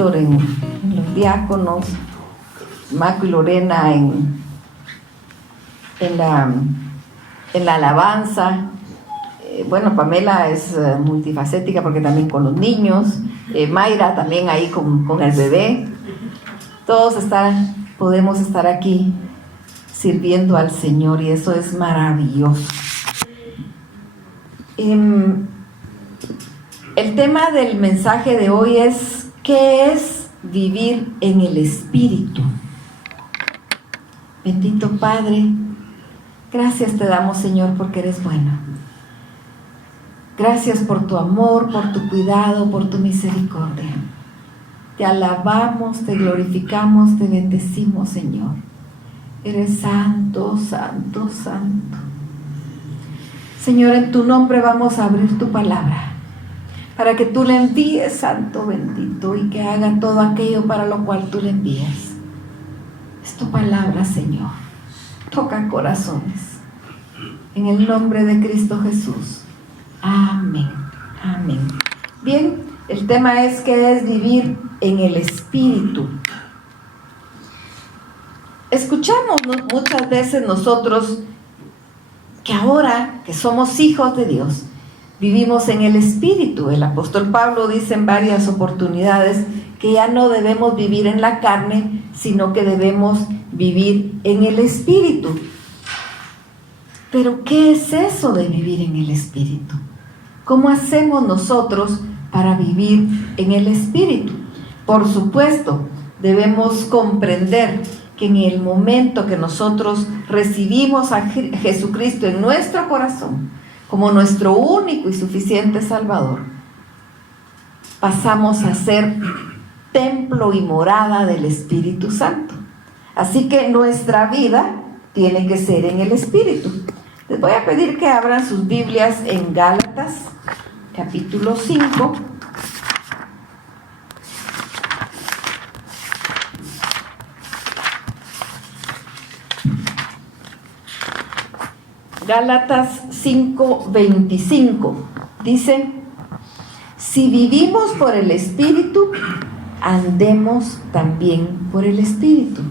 Víctor en los diáconos, Marco y Lorena en la alabanza. Bueno, Pamela es multifacética porque también con los niños, Mayra también ahí con el bebé. Todos podemos estar aquí sirviendo al Señor, y eso es maravilloso. El tema del mensaje de hoy es: ¿qué es vivir en el Espíritu? Bendito Padre, gracias te damos, Señor, porque eres bueno. Gracias por tu amor, por tu cuidado, por tu misericordia. Te alabamos, te glorificamos, te bendecimos, Señor. Eres santo, santo, santo. Señor, en tu nombre vamos a abrir tu palabra, para que tú le envíes, Santo bendito, y que haga todo aquello para lo cual tú le envías. Es tu palabra, Señor. Toca corazones. En el nombre de Cristo Jesús. Amén. Amén. Bien, el tema es: ¿qué es vivir en el Espíritu? Escuchamos muchas veces nosotros que ahora que somos hijos de Dios, vivimos en el Espíritu. El apóstol Pablo dice en varias oportunidades que ya no debemos vivir en la carne, sino que debemos vivir en el Espíritu. Pero ¿qué es eso de vivir en el Espíritu? ¿Cómo hacemos nosotros para vivir en el Espíritu? Por supuesto, debemos comprender que en el momento que nosotros recibimos a Jesucristo en nuestro corazón como nuestro único y suficiente Salvador, pasamos a ser templo y morada del Espíritu Santo. Así que nuestra vida tiene que ser en el Espíritu. Les voy a pedir que abran sus Biblias en Gálatas, capítulo 5. Gálatas 5:25 dice: si vivimos por el Espíritu, andemos también por el Espíritu.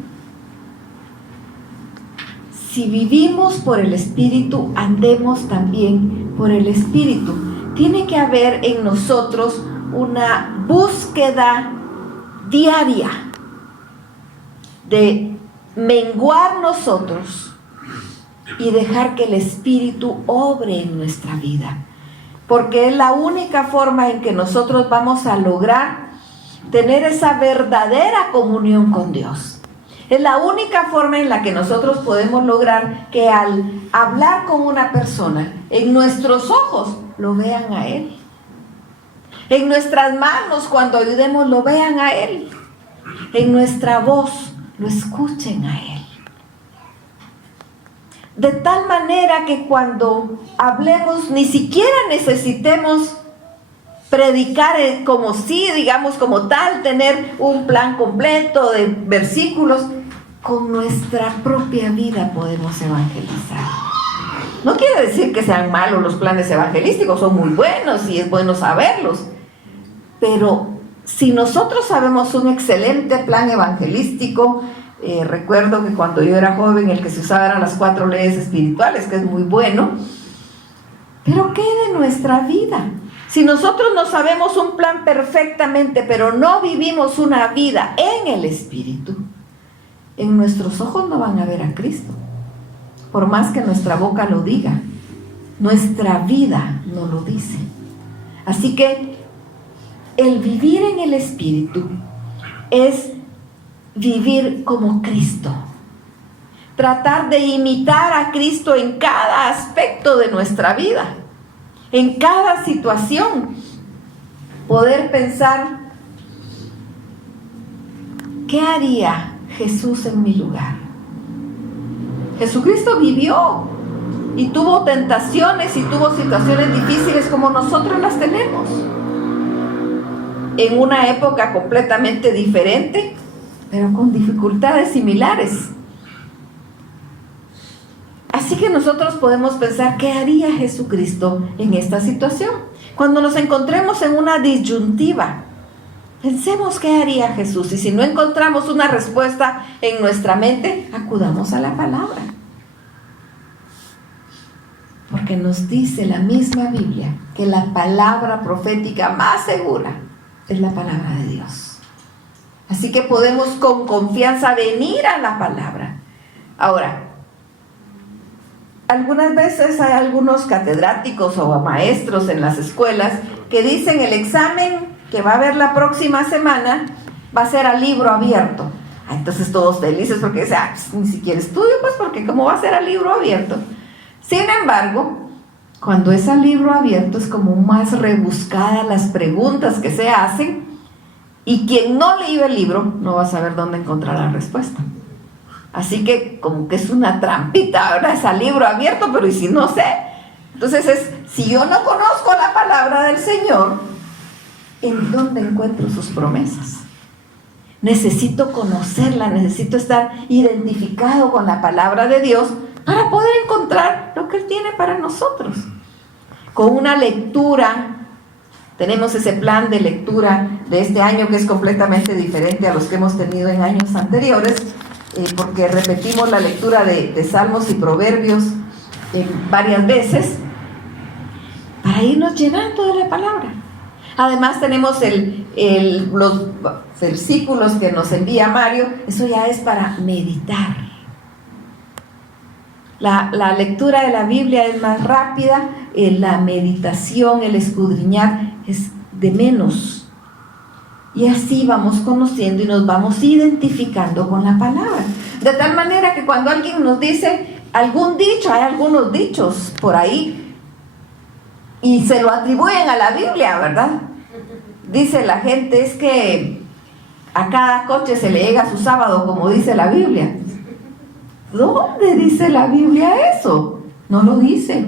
Si vivimos por el Espíritu, andemos también por el Espíritu. Tiene que haber en nosotros una búsqueda diaria de menguar nosotros y dejar que el Espíritu obre en nuestra vida, porque es la única forma en que nosotros vamos a lograr tener esa verdadera comunión con Dios. Es la única forma en la que nosotros podemos lograr que al hablar con una persona, en nuestros ojos lo vean a Él, en nuestras manos cuando ayudemos lo vean a Él, en nuestra voz lo escuchen a Él. De tal manera que cuando hablemos ni siquiera necesitemos predicar como si, digamos, como tal, tener un plan completo de versículos. Con nuestra propia vida podemos evangelizar. No quiere decir que sean malos los planes evangelísticos, son muy buenos y es bueno saberlos. Pero si nosotros sabemos un excelente plan evangelístico, recuerdo que cuando yo era joven el que se usaba eran las 4 leyes espirituales, que es muy bueno. Pero ¿qué de nuestra vida? Si nosotros no sabemos un plan perfectamente, pero no vivimos una vida en el Espíritu, en nuestros ojos no van a ver a Cristo. Por más que nuestra boca lo diga, nuestra vida no lo dice. Así que el vivir en el Espíritu es vivir como Cristo. Tratar de imitar a Cristo en cada aspecto de nuestra vida, en cada situación. Poder pensar: ¿qué haría Jesús en mi lugar? Jesucristo vivió y tuvo tentaciones y tuvo situaciones difíciles como nosotros las tenemos, en una época completamente diferente, pero con dificultades similares. Así que nosotros podemos pensar: ¿qué haría Jesucristo en esta situación? Cuando nos encontremos en una disyuntiva, Pensemos qué haría Jesús, y si no encontramos una respuesta en nuestra mente, acudamos a la palabra. Porque nos dice la misma Biblia que la palabra profética más segura es la palabra de Dios. Así que podemos con confianza venir a la palabra. Ahora, algunas veces hay algunos catedráticos o maestros en las escuelas que dicen el examen que va a haber la próxima semana va a ser a libro abierto. Entonces todos felices porque dicen, pues, ni siquiera estudio, pues porque ¿cómo va a ser a libro abierto? Sin embargo, cuando es a libro abierto es como más rebuscadas las preguntas que se hacen, y quien no leyó el libro no va a saber dónde encontrar la respuesta. Así que como que es una trampita, ahora es a libro abierto, pero ¿y si no sé? Entonces si yo no conozco la palabra del Señor, ¿en dónde encuentro sus promesas? Necesito conocerla, necesito estar identificado con la palabra de Dios para poder encontrar lo que Él tiene para nosotros. Con una lectura, tenemos ese plan de lectura de este año que es completamente diferente a los que hemos tenido en años anteriores, porque repetimos la lectura de Salmos y Proverbios varias veces para irnos llenando de la palabra. Además tenemos los versículos que nos envía Mario, eso ya es para meditar. La lectura de la Biblia es más rápida, la meditación, el escudriñar es de menos. Y así vamos conociendo y nos vamos identificando con la palabra. De tal manera que cuando alguien nos dice algún dicho, hay algunos dichos por ahí, y se lo atribuyen a la Biblia, ¿verdad? Dice la gente, es que a cada coche se le llega su sábado, como dice la Biblia. ¿Dónde dice la Biblia eso? No lo dice.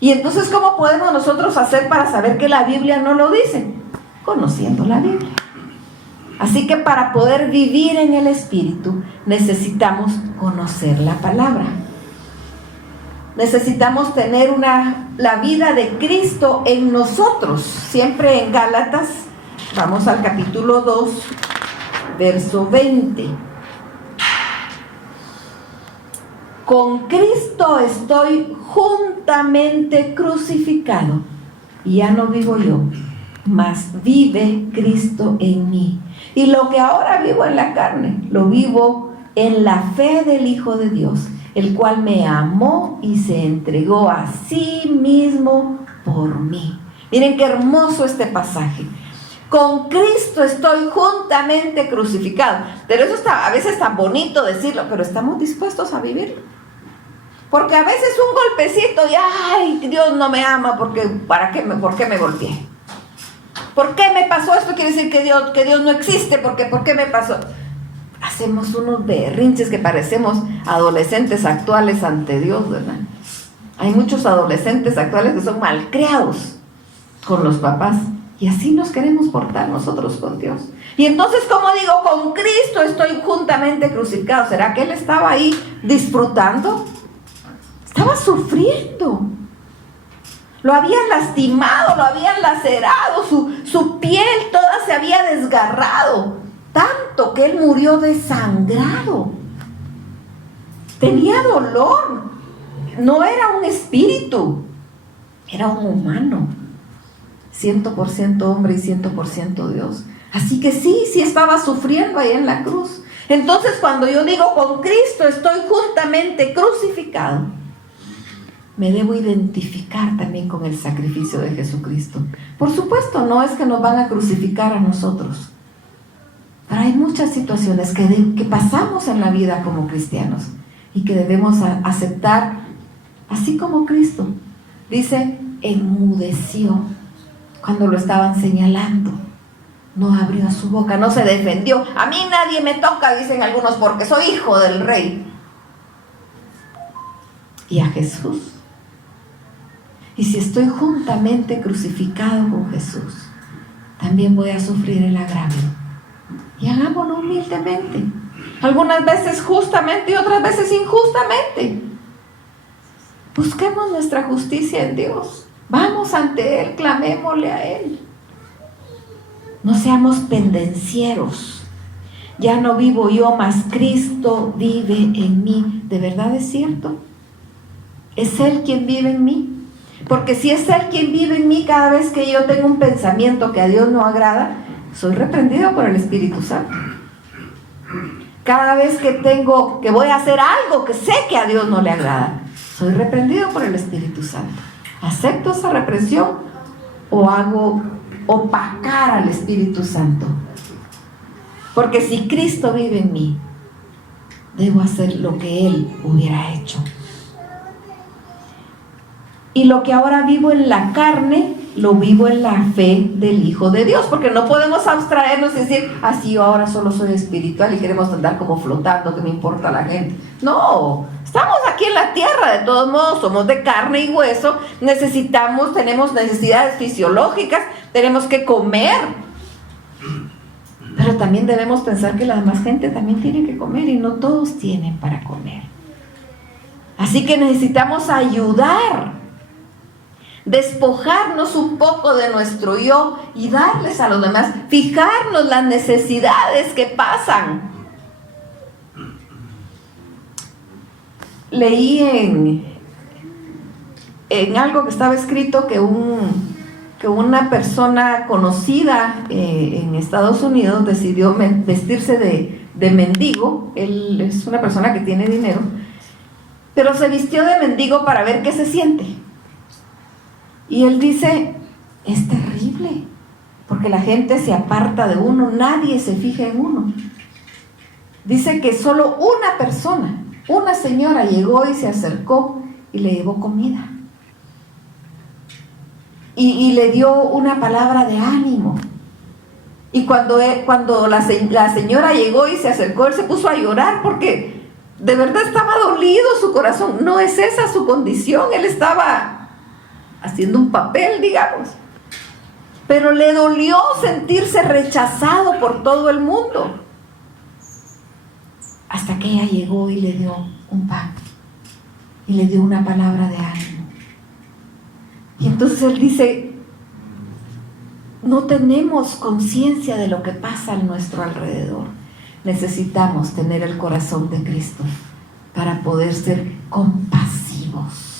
Y entonces, ¿cómo podemos nosotros hacer para saber que la Biblia no lo dice? Conociendo la Biblia. Así que para poder vivir en el Espíritu necesitamos conocer la palabra. Necesitamos tener la vida de Cristo en nosotros. Siempre en Gálatas, vamos al capítulo 2, verso 20. Con Cristo estoy juntamente crucificado, y ya no vivo yo, mas vive Cristo en mí. Y lo que ahora vivo en la carne, lo vivo en la fe del Hijo de Dios, el cual me amó y se entregó a sí mismo por mí. Miren qué hermoso este pasaje. Con Cristo estoy juntamente crucificado. Pero eso a veces es tan bonito decirlo, pero estamos dispuestos a vivirlo. Porque a veces un golpecito y ¡ay! Dios no me ama porque ¿por qué me golpeé? ¿Por qué me pasó esto? Quiere decir que Dios no existe. ¿Por qué me pasó? Hacemos unos berrinches que parecemos adolescentes actuales ante Dios, ¿verdad? Hay muchos adolescentes actuales que son malcriados con los papás. Y así nos queremos portar nosotros con Dios. Y entonces, como digo, con Cristo estoy juntamente crucificado. ¿Será que Él estaba ahí disfrutando? Estaba sufriendo. Lo habían lastimado, lo habían lacerado, su piel toda se había desgarrado, tanto que Él murió desangrado. Tenía dolor. No era un espíritu, era un humano. 100% hombre y 100% Dios. Así que sí estaba sufriendo ahí en la cruz. Entonces, cuando yo digo con Cristo estoy juntamente crucificado, me debo identificar también con el sacrificio de Jesucristo. Por supuesto, no es que nos van a crucificar a nosotros, pero hay muchas situaciones que pasamos en la vida como cristianos y que debemos aceptar, así como Cristo. Dice, enmudeció cuando lo estaban señalando. No abrió su boca, no se defendió. A mí nadie me toca, dicen algunos, porque soy hijo del rey. Y a Jesús. Y si estoy juntamente crucificado con Jesús, también voy a sufrir el agravio. Y hagámoslo humildemente. Algunas veces justamente y otras veces injustamente. Busquemos nuestra justicia en Dios. Vamos ante Él, clamémosle a Él. No seamos pendencieros. Ya no vivo yo, mas Cristo vive en mí. ¿De verdad es cierto? ¿Es Él quien vive en mí? Porque si es Él quien vive en mí, cada vez que yo tengo un pensamiento que a Dios no agrada, soy reprendido por el Espíritu Santo. Cada vez que voy a hacer algo que sé que a Dios no le agrada, soy reprendido por el Espíritu Santo. ¿Acepto esa represión o hago opacar al Espíritu Santo? Porque si Cristo vive en mí, debo hacer lo que Él hubiera hecho. Y lo que ahora vivo en la carne, lo vivo en la fe del Hijo de Dios, porque no podemos abstraernos y decir, así yo ahora solo soy espiritual y queremos andar como flotando, que me importa la gente. No, estamos aquí en la tierra, de todos modos, somos de carne y hueso, tenemos necesidades fisiológicas, tenemos que comer, pero también debemos pensar que la demás gente también tiene que comer y no todos tienen para comer. Así que necesitamos ayudar, despojarnos un poco de nuestro yo y darles a los demás, fijarnos las necesidades que pasan. Leí en algo que estaba escrito que una persona conocida en Estados Unidos decidió vestirse de mendigo. Él es una persona que tiene dinero, pero se vistió de mendigo para ver qué se siente. Y él dice, es terrible, porque la gente se aparta de uno, nadie se fija en uno. Dice que solo una persona, una señora llegó y se acercó y le llevó comida. Y le dio una palabra de ánimo. Y cuando la señora llegó y se acercó, él se puso a llorar porque de verdad estaba dolido su corazón. No es esa su condición, él estaba haciendo un papel, digamos, pero le dolió sentirse rechazado por todo el mundo, hasta que ella llegó y le dio un pan y le dio una palabra de ánimo. Y entonces él dice, no tenemos conciencia de lo que pasa a nuestro alrededor. Necesitamos tener el corazón de Cristo para poder ser compasivos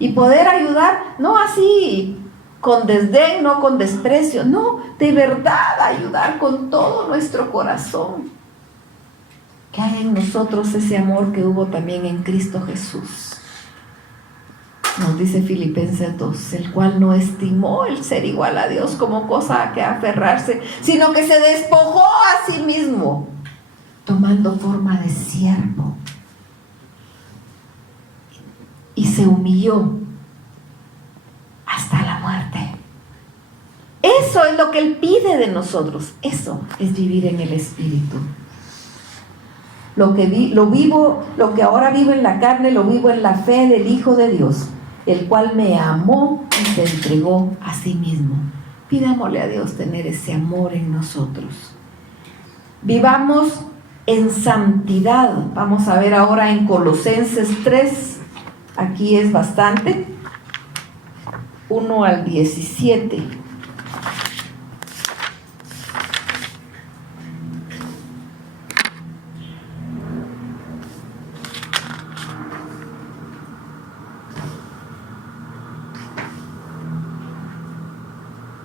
y poder ayudar, no así con desdén, no con desprecio, no, de verdad ayudar con todo nuestro corazón. Que haya en nosotros ese amor que hubo también en Cristo Jesús. Nos dice Filipenses 2, el cual no estimó el ser igual a Dios como cosa a que aferrarse, sino que se despojó a sí mismo, tomando forma de siervo. Y se humilló hasta la muerte. Eso es lo que Él pide de nosotros. Eso es vivir en el Espíritu. Lo que ahora vivo en la carne, lo vivo en la fe del Hijo de Dios, el cual me amó y se entregó a sí mismo. Pidámosle a Dios tener ese amor en nosotros. Vivamos en santidad. Vamos a ver ahora en Colosenses 3. Aquí es bastante, 1 al 17.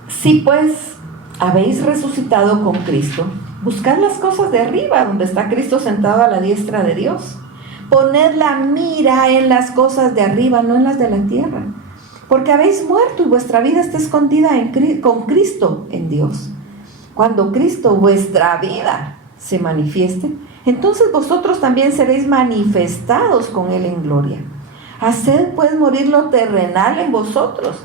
Si pues habéis resucitado con Cristo, buscad las cosas de arriba, donde está Cristo sentado a la diestra de Dios. Poned la mira en las cosas de arriba, no en las de la tierra, porque habéis muerto y vuestra vida está escondida con Cristo en Dios. Cuando Cristo, vuestra vida, se manifieste, entonces vosotros también seréis manifestados con Él en gloria. Haced pues morir lo terrenal en vosotros: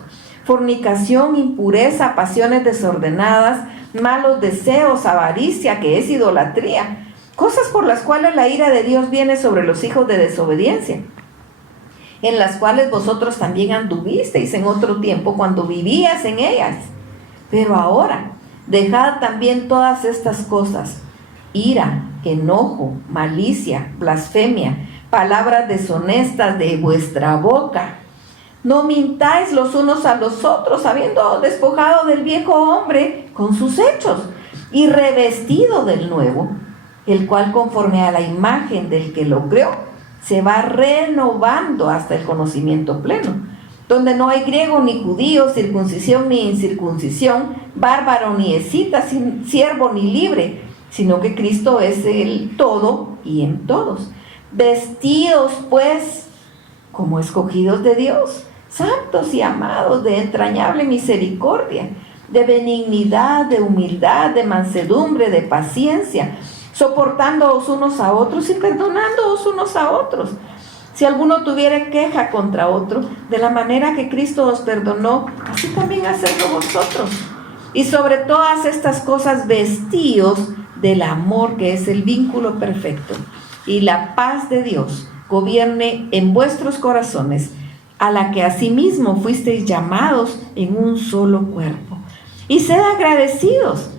fornicación, impureza, pasiones desordenadas, malos deseos, avaricia, que es idolatría, cosas por las cuales la ira de Dios viene sobre los hijos de desobediencia, en las cuales vosotros también anduvisteis en otro tiempo cuando vivías en ellas. Pero ahora, dejad también todas estas cosas: ira, enojo, malicia, blasfemia, palabras deshonestas de vuestra boca. No mintáis los unos a los otros, habiendo despojado del viejo hombre con sus hechos y revestido del nuevo, el cual conforme a la imagen del que lo creó, se va renovando hasta el conocimiento pleno, donde no hay griego ni judío, circuncisión ni incircuncisión, bárbaro ni escita, siervo ni libre, sino que Cristo es el todo y en todos. Vestidos pues como escogidos de Dios, santos y amados, de entrañable misericordia, de benignidad, de humildad, de mansedumbre, de paciencia, soportándoos unos a otros y perdonándoos unos a otros. Si alguno tuviera queja contra otro, de la manera que Cristo os perdonó, así también hacedlo vosotros. Y sobre todas estas cosas vestíos del amor, que es el vínculo perfecto, y la paz de Dios gobierne en vuestros corazones, a la que asimismo fuisteis llamados en un solo cuerpo. Y sed agradecidos.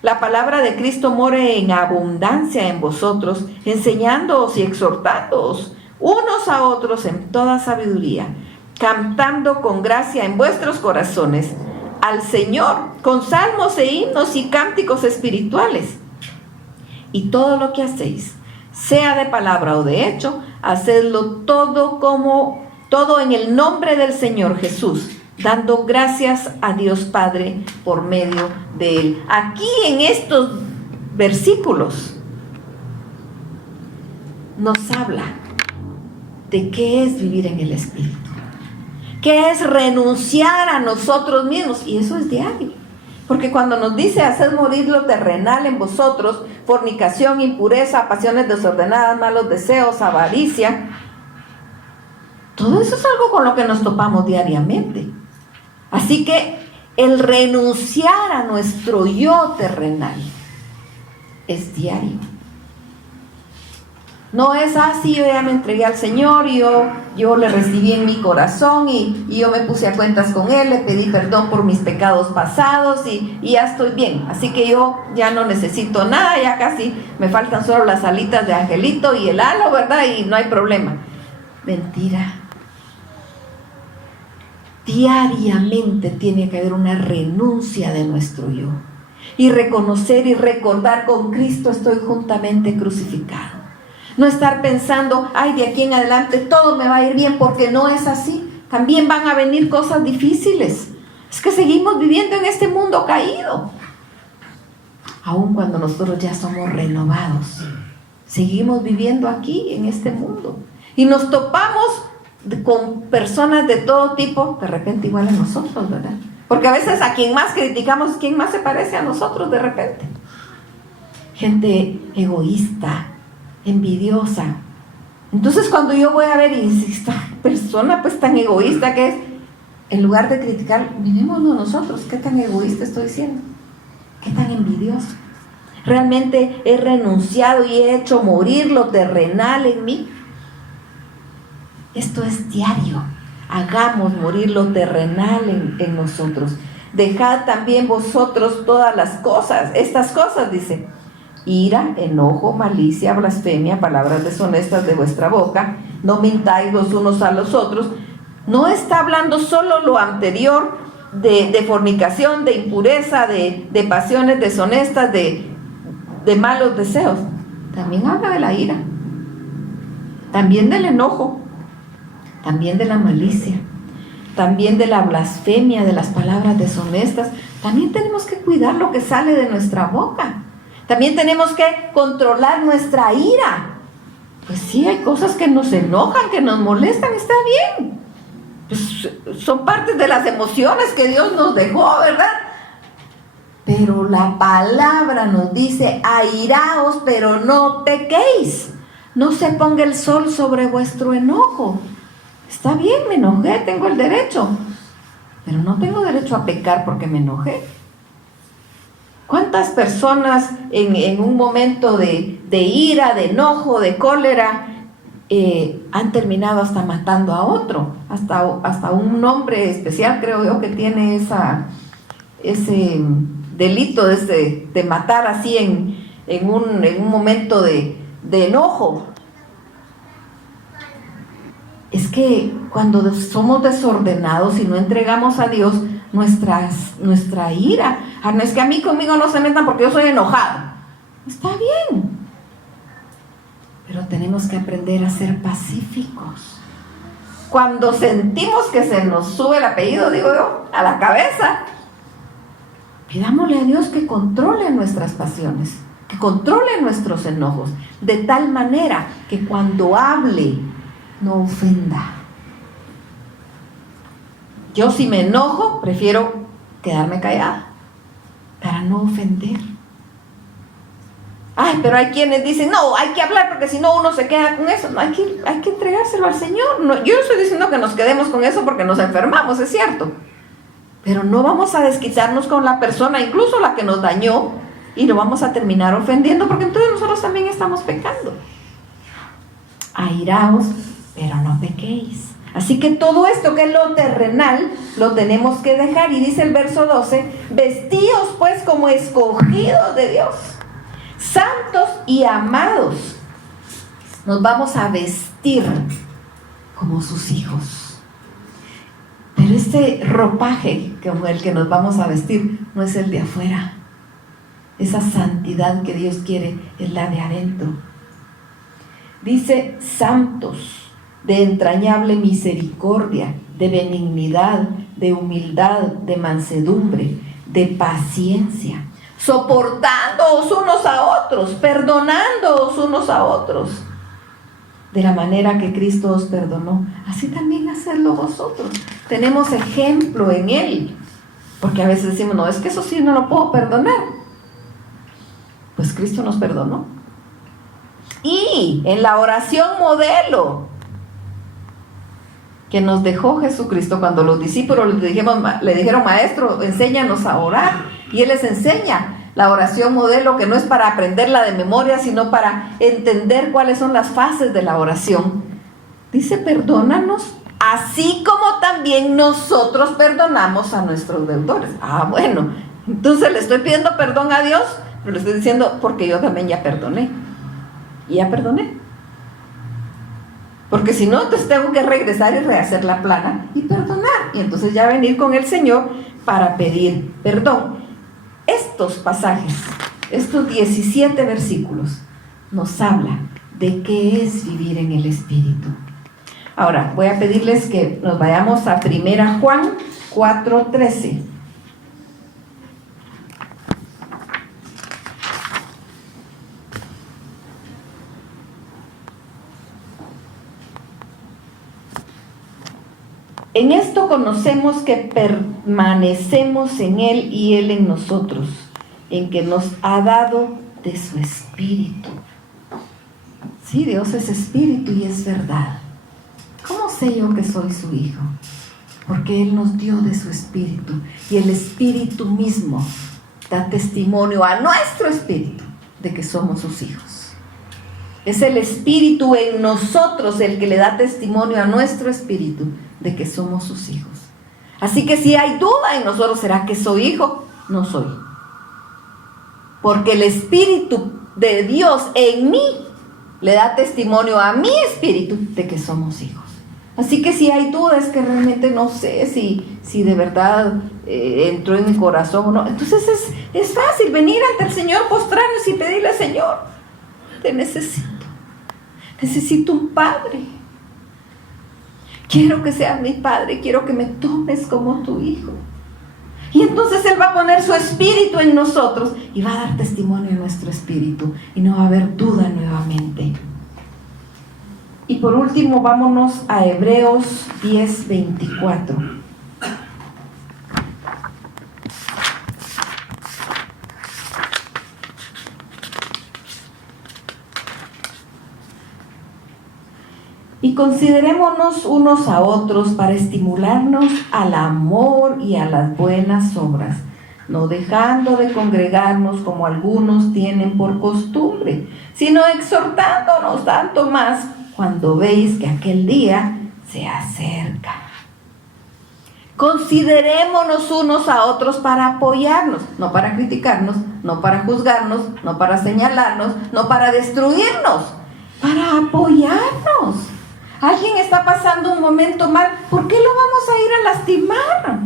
La palabra de Cristo more en abundancia en vosotros, enseñándoos y exhortándoos unos a otros en toda sabiduría, cantando con gracia en vuestros corazones al Señor, con salmos e himnos y cánticos espirituales. Y todo lo que hacéis, sea de palabra o de hecho, hacedlo todo en el nombre del Señor Jesús, dando gracias a Dios Padre por medio de Él. Aquí en estos versículos nos habla de qué es vivir en el Espíritu, qué es renunciar a nosotros mismos, y eso es diario. Porque cuando nos dice haced morir lo terrenal en vosotros, fornicación, impureza, pasiones desordenadas, malos deseos, avaricia, todo eso es algo con lo que nos topamos diariamente. Así que el renunciar a nuestro yo terrenal es diario. No es así, yo ya me entregué al Señor y yo le recibí en mi corazón y yo me puse a cuentas con Él, le pedí perdón por mis pecados pasados y ya estoy bien. Así que yo ya no necesito nada, ya casi me faltan solo las alitas de angelito y el halo, ¿verdad? Y no hay problema. Mentira. Diariamente tiene que haber una renuncia de nuestro yo y reconocer y recordar: con Cristo estoy juntamente crucificado. No estar pensando, ay, de aquí en adelante todo me va a ir bien, porque no es así. También van a venir cosas difíciles. Es que seguimos viviendo en este mundo caído. Aun cuando nosotros ya somos renovados, seguimos viviendo aquí en este mundo. Y nos topamos con personas de todo tipo, de repente igual a nosotros, ¿verdad? Porque a veces a quien más criticamos, quien más se parece a nosotros de repente. Gente egoísta, envidiosa. Entonces cuando yo voy a ver y esta persona pues tan egoísta que es, en lugar de criticar, mirémonos nosotros, qué tan egoísta estoy siendo, qué tan envidioso. Realmente he renunciado y he hecho morir lo terrenal en mí. Esto es diario. Hagamos morir lo terrenal en nosotros. Dejad también vosotros todas las cosas, estas cosas, dice: ira, enojo, malicia, blasfemia, palabras deshonestas de vuestra boca. No mintáis los unos a los otros. No está hablando solo lo anterior de fornicación, de impureza, de pasiones deshonestas, de malos deseos. También habla de la ira, también del enojo, también de la malicia, también de la blasfemia, de las palabras deshonestas. También tenemos que cuidar lo que sale de nuestra boca. También tenemos que controlar nuestra ira. Pues sí, hay cosas que nos enojan, que nos molestan, está bien. Pues son partes de las emociones que Dios nos dejó, ¿verdad? Pero la palabra nos dice: airaos, pero no pequéis. No se ponga el sol sobre vuestro enojo. Está bien, me enojé, tengo el derecho, pero no tengo derecho a pecar porque me enojé. ¿Cuántas personas en un momento de ira, de enojo, de cólera, han terminado hasta matando a otro? Hasta un hombre especial, creo yo, que tiene ese delito de matar así en un momento de enojo. Es que cuando somos desordenados y no entregamos a Dios nuestra ira, no es que a mí conmigo no se metan porque yo soy enojado. Está bien, pero tenemos que aprender a ser pacíficos. Cuando sentimos que se nos sube el apellido, digo yo, a la cabeza, pidámosle a Dios que controle nuestras pasiones, que controle nuestros enojos, de tal manera que cuando hable no ofenda. Yo, si me enojo, prefiero quedarme callada para no ofender. Ay, pero hay quienes dicen, no, hay que hablar porque si no uno se queda con eso. No, hay que entregárselo al Señor. No, yo no estoy diciendo que nos quedemos con eso porque nos enfermamos, es cierto. Pero no vamos a desquitarnos con la persona, incluso la que nos dañó, y lo vamos a terminar ofendiendo, porque entonces nosotros también estamos pecando. Airaos, pero no pequéis. Así que todo esto que es lo terrenal lo tenemos que dejar. Y dice el verso 12, vestíos pues como escogidos de Dios, santos y amados. Nos vamos a vestir como sus hijos. Pero este ropaje como el que nos vamos a vestir no es el de afuera. Esa santidad que Dios quiere es la de adentro. Dice santos, de entrañable misericordia, de benignidad, de humildad, de mansedumbre, de paciencia, soportándoos unos a otros, perdonándoos unos a otros, de la manera que Cristo os perdonó, así también hacedlo vosotros. Tenemos ejemplo en Él, porque a veces decimos, no, es que eso sí no lo puedo perdonar. Pues Cristo nos perdonó. Y en la oración modelo que nos dejó Jesucristo, cuando los discípulos le dijeron, maestro, enséñanos a orar, y Él les enseña la oración modelo, que no es para aprenderla de memoria, sino para entender cuáles son las fases de la oración. Dice, perdónanos, así como también nosotros perdonamos a nuestros deudores. Bueno, entonces le estoy pidiendo perdón a Dios, pero le estoy diciendo, porque yo también ya perdoné. Y ya perdoné. Porque si no, entonces tengo que regresar y rehacer la plana y perdonar. Y entonces ya venir con el Señor para pedir perdón. Estos pasajes, estos 17 versículos, nos hablan de qué es vivir en el Espíritu. Ahora, voy a pedirles que nos vayamos a 1 Juan 4:13. En esto conocemos que permanecemos en Él y Él en nosotros, en que nos ha dado de su Espíritu. Sí, Dios es Espíritu y es verdad. ¿Cómo sé yo que soy su hijo? Porque Él nos dio de su Espíritu, y el Espíritu mismo da testimonio a nuestro espíritu de que somos sus hijos. Es el Espíritu en nosotros el que le da testimonio a nuestro espíritu de que somos sus hijos. Así que si hay duda en nosotros, ¿será que soy hijo? No soy. Porque el Espíritu de Dios en mí le da testimonio a mi espíritu de que somos hijos. Así que si hay duda, es que realmente no sé si de verdad entró en mi corazón o no. Entonces es fácil venir ante el Señor, postrarnos y pedirle, Señor, te necesito. Necesito un padre. Quiero que seas mi padre, quiero que me tomes como tu hijo. Y entonces Él va a poner su espíritu en nosotros y va a dar testimonio en nuestro espíritu y no va a haber duda nuevamente. Y por último, vámonos a Hebreos 10:24. Y considerémonos unos a otros para estimularnos al amor y a las buenas obras, no dejando de congregarnos como algunos tienen por costumbre, sino exhortándonos tanto más cuando veis que aquel día se acerca. Considerémonos unos a otros para apoyarnos, no para criticarnos, no para juzgarnos, no para señalarnos, no para destruirnos, para apoyarnos. Alguien está pasando un momento mal, ¿por qué lo vamos a ir a lastimar?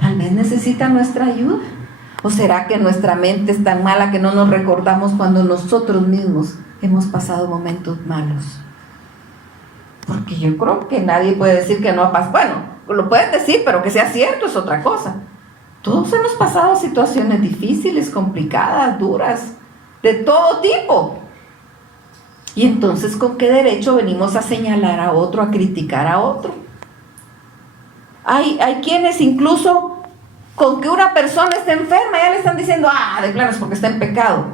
Tal vez necesita nuestra ayuda. ¿O será que nuestra mente es tan mala que no nos recordamos cuando nosotros mismos hemos pasado momentos malos? Porque yo creo que nadie puede decir que no ha pasado. Bueno, lo pueden decir, pero que sea cierto es otra cosa. Todos hemos pasado situaciones difíciles, complicadas, duras, de todo tipo. Y entonces, ¿con qué derecho venimos a señalar a otro, a criticar a otro? Hay quienes incluso con que una persona esté enferma ya le están diciendo, de plano es porque está en pecado.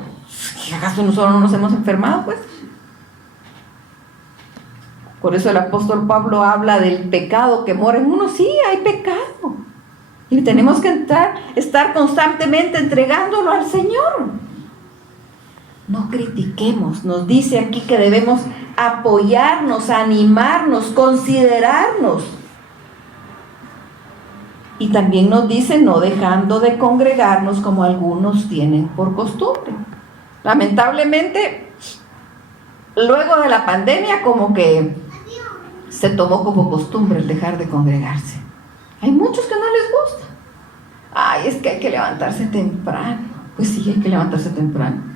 ¿Acaso nosotros no nos hemos enfermado, pues? Por eso el apóstol Pablo habla del pecado que mora en uno. Sí, hay pecado. Y tenemos que estar constantemente entregándolo al Señor. No critiquemos. Nos dice aquí que debemos apoyarnos, animarnos, considerarnos. Y también nos dice no dejando de congregarnos como algunos tienen por costumbre. Lamentablemente, luego de la pandemia como que se tomó como costumbre el dejar de congregarse. Hay muchos que no les gusta. Es que hay que levantarse temprano. Pues sí, hay que levantarse temprano.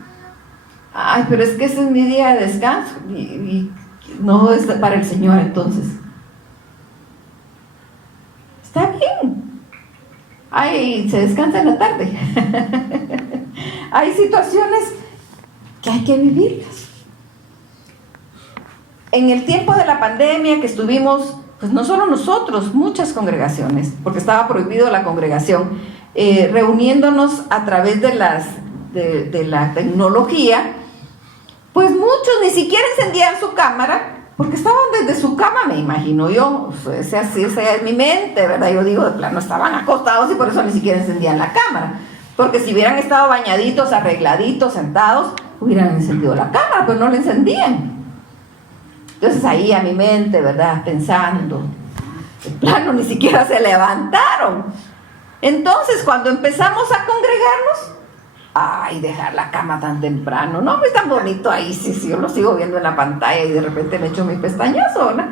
Pero es que ese es mi día de descanso. Y no es para el Señor, entonces. Está bien. Se descansa en la tarde. Hay situaciones que hay que vivirlas. En el tiempo de la pandemia que estuvimos, pues no solo nosotros, muchas congregaciones, porque estaba prohibido la congregación, reuniéndonos a través de la tecnología, pues muchos ni siquiera encendían su cámara, porque estaban desde su cama, me imagino yo, esa es mi mente, ¿verdad? Yo digo, de plano, estaban acostados y por eso ni siquiera encendían la cámara, porque si hubieran estado bañaditos, arregladitos, sentados, hubieran encendido la cámara, pero no la encendían. Entonces ahí a mi mente, ¿verdad? Pensando, de plano ni siquiera se levantaron. Entonces cuando empezamos a congregarnos, dejar la cama tan temprano, no, es tan bonito ahí, sí, yo lo sigo viendo en la pantalla y de repente me echo mi pestañazo, ¿verdad?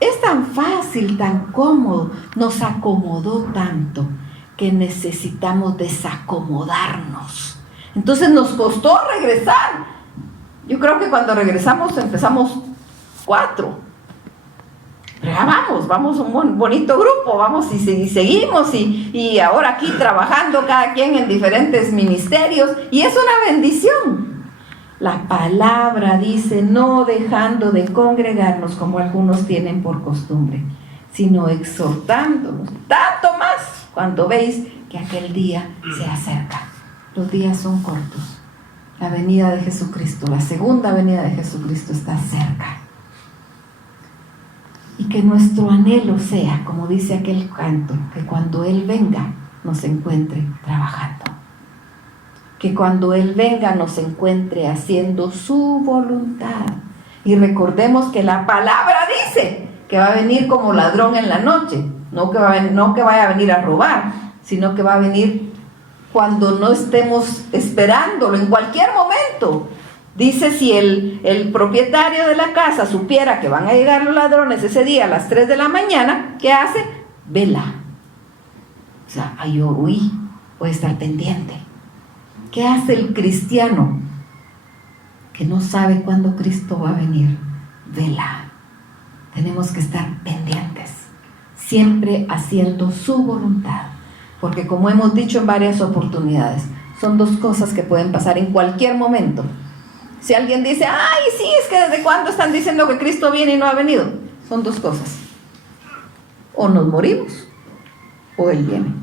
Es tan fácil, tan cómodo, nos acomodó tanto que necesitamos desacomodarnos. Entonces nos costó regresar. Yo creo que cuando regresamos empezamos 4. Pero ya vamos un bonito grupo, vamos y seguimos y ahora aquí trabajando cada quien en diferentes ministerios y es una bendición. La palabra dice no dejando de congregarnos como algunos tienen por costumbre, sino exhortándonos, tanto más cuando veis que aquel día se acerca. Los días son cortos. La venida de Jesucristo, la segunda venida de Jesucristo está cerca. Y que nuestro anhelo sea, como dice aquel canto, que cuando Él venga nos encuentre trabajando. Que cuando Él venga nos encuentre haciendo su voluntad. Y recordemos que la palabra dice que va a venir como ladrón en la noche. No que vaya a venir a robar, sino que va a venir cuando no estemos esperándolo, en cualquier momento. Dice, si el propietario de la casa supiera que van a llegar los ladrones ese día a las 3 de la mañana, ¿qué hace? Vela. O sea, voy a estar pendiente. ¿Qué hace el cristiano que no sabe cuándo Cristo va a venir? Vela. Tenemos que estar pendientes, siempre haciendo su voluntad, porque como hemos dicho en varias oportunidades, son 2 cosas que pueden pasar en cualquier momento. Si alguien dice, sí, es que ¿desde cuándo están diciendo que Cristo viene y no ha venido? Son 2 cosas. O nos morimos, o Él viene.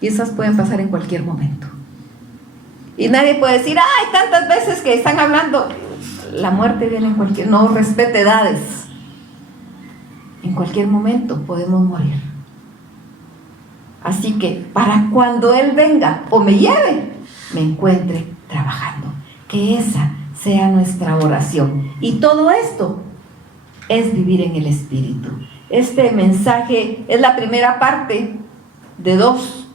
Y esas pueden pasar en cualquier momento. Y nadie puede decir, tantas veces que están hablando. La muerte viene en cualquier... No respete edades. En cualquier momento podemos morir. Así que, para cuando Él venga o me lleve, me encuentre trabajando. Que esa sea nuestra oración. Y todo esto es vivir en el Espíritu. Este mensaje es la primera parte de 2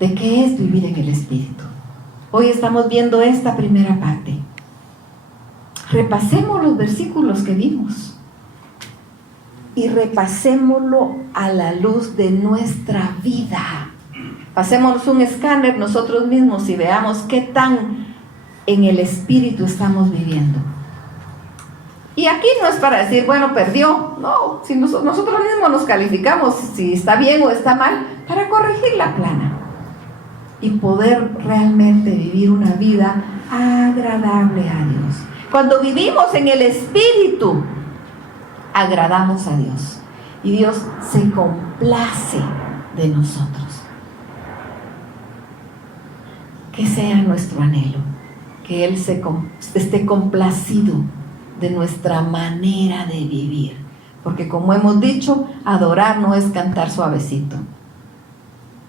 de qué es vivir en el Espíritu. Hoy estamos viendo esta primera parte. Repasemos los versículos que vimos. y repasémoslo a la luz de nuestra vida. Pasémonos un escáner nosotros mismos y veamos qué tan en el Espíritu estamos viviendo. Y aquí no es para decir, bueno, perdió. No, si nosotros mismos nos calificamos si está bien o está mal, para corregir la plana y poder realmente vivir una vida agradable a Dios. Cuando vivimos en el Espíritu, agradamos a Dios y Dios se complace de nosotros. Que sea nuestro anhelo, que Él esté complacido de nuestra manera de vivir, porque como hemos dicho, adorar no es cantar suavecito.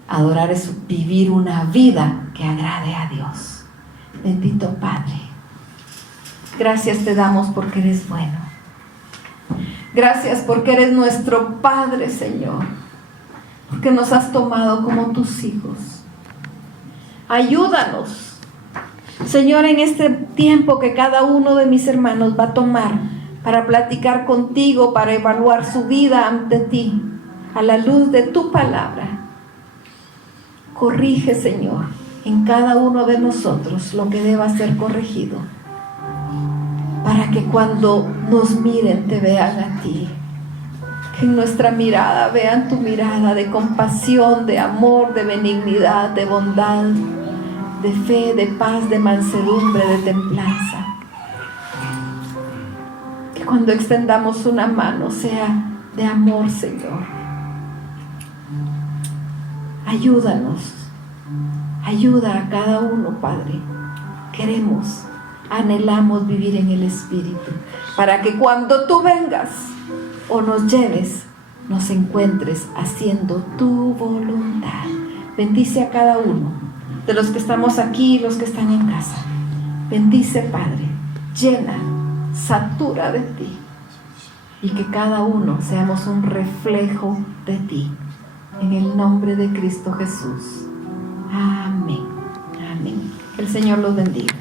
Adorar es vivir una vida que agrade a Dios. Bendito Padre, gracias te damos porque eres bueno. Gracias porque eres nuestro Padre, Señor, porque nos has tomado como tus hijos. Ayúdanos, Señor, en este tiempo que cada uno de mis hermanos va a tomar para platicar contigo, para evaluar su vida ante ti, a la luz de tu palabra. Corrige, Señor, en cada uno de nosotros lo que deba ser corregido, para que cuando nos miren te vean a ti, que en nuestra mirada vean tu mirada de compasión, de amor, de benignidad, de bondad, de fe, de paz, de mansedumbre, de templanza. Que cuando extendamos una mano sea de amor, Señor. Ayúdanos, ayuda a cada uno, Padre. Queremos, anhelamos vivir en el Espíritu, para que cuando tú vengas o nos lleves, nos encuentres haciendo tu voluntad. Bendice a cada uno de los que estamos aquí y los que están en casa. Bendice, Padre, llena, satura de ti, y que cada uno seamos un reflejo de ti. En el nombre de Cristo Jesús. Amén. Amén. Que el Señor los bendiga.